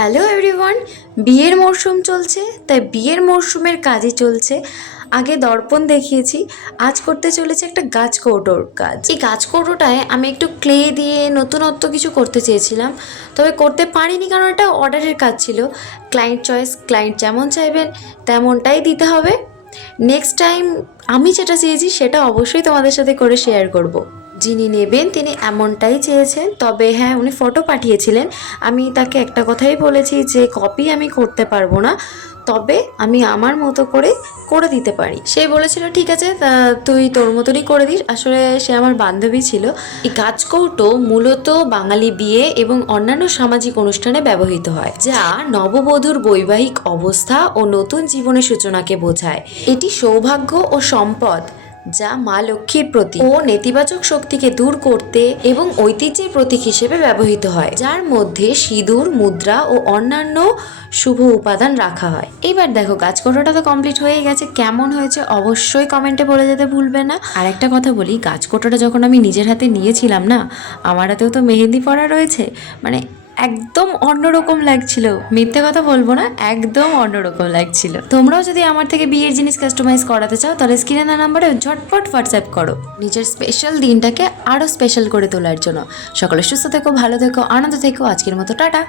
Hello everyone, বিয়ের মরশুম চলছে, তাই বিয়ের মরশুমের কাজই চলছে। আগে দর্পণ দেখিয়েছি, আজ করতে চলেছে একটা গাছ কৌটোর কাজ। এই গাছ কৌটোটায় আমি একটু ক্লে দিয়ে নতুনত্ব কিছু করতে চেয়েছিলাম, তবে করতে পারিনি কারণ এটা অর্ডারের কাজ ছিল। ক্লায়েন্ট চয়েস, ক্লায়েন্ট যেমন চাইবেন তেমনটাই দিতে হবে। নেক্সট টাইম আমি যেটা চেয়েছি সেটা অবশ্যই তোমাদের সাথে করে শেয়ার করব। যিনি নেবেন তিনি এমনটাই চেয়েছেন, তবে হ্যাঁ উনি ফটো পাঠিয়েছিলেন। আমি তাকে একটা কথাই বলেছি যে কপি আমি করতে পারবো না, তবে আমি আমার মতো করে করে দিতে পারি। সে বলেছিল ঠিক আছে, তা তুই তোর মতনই করে দিস। আসলে সে আমার বান্ধবী ছিল। এই গাছকৌটো মূলত বাঙালি বিয়ে এবং অন্যান্য সামাজিক অনুষ্ঠানে ব্যবহৃত হয়, যা নববধূর বৈবাহিক অবস্থা ও নতুন জীবনের সূচনাকে বোঝায়। এটি সৌভাগ্য ও সম্পদ, যা মা লক্ষ্মীর প্রতীক ও নেতিবাচক শক্তিকে দূর করতে এবং ঐতিহ্যের প্রতীক হিসেবে ব্যবহৃত হয়, যার মধ্যে সিঁদুর, মুদ্রা ও অন্যান্য শুভ উপাদান রাখা হয়। এবার দেখো গাছকৌটোটা তো কমপ্লিট হয়ে গেছে, কেমন হয়েছে অবশ্যই কমেন্টে বলে যেতে ভুলবে না। আর একটা কথা বলি, গাছকৌটোটা যখন আমি নিজের হাতে নিয়েছিলাম না, আমার হাতেও তো মেহেন্দি পড়া রয়েছে, মানে একদম অন্যরকম লাগছিল। মিথ্যে কথা বলবো না, একদম অন্যরকম লাগছিল। তোমরাও যদি আমার থেকে বিয়ের জিনিস কাস্টমাইজ করাতে চাও তাহলে স্ক্রিনে দেওয়া নাম্বারে ঝটপট হোয়াটসঅ্যাপ করো, নিজের স্পেশাল দিনটাকে আরো স্পেশাল করে তোলার জন্য। সকলে সুস্থ থেকো, ভালো থেকো, আনন্দ থেকো। আজকের মতো টাটা।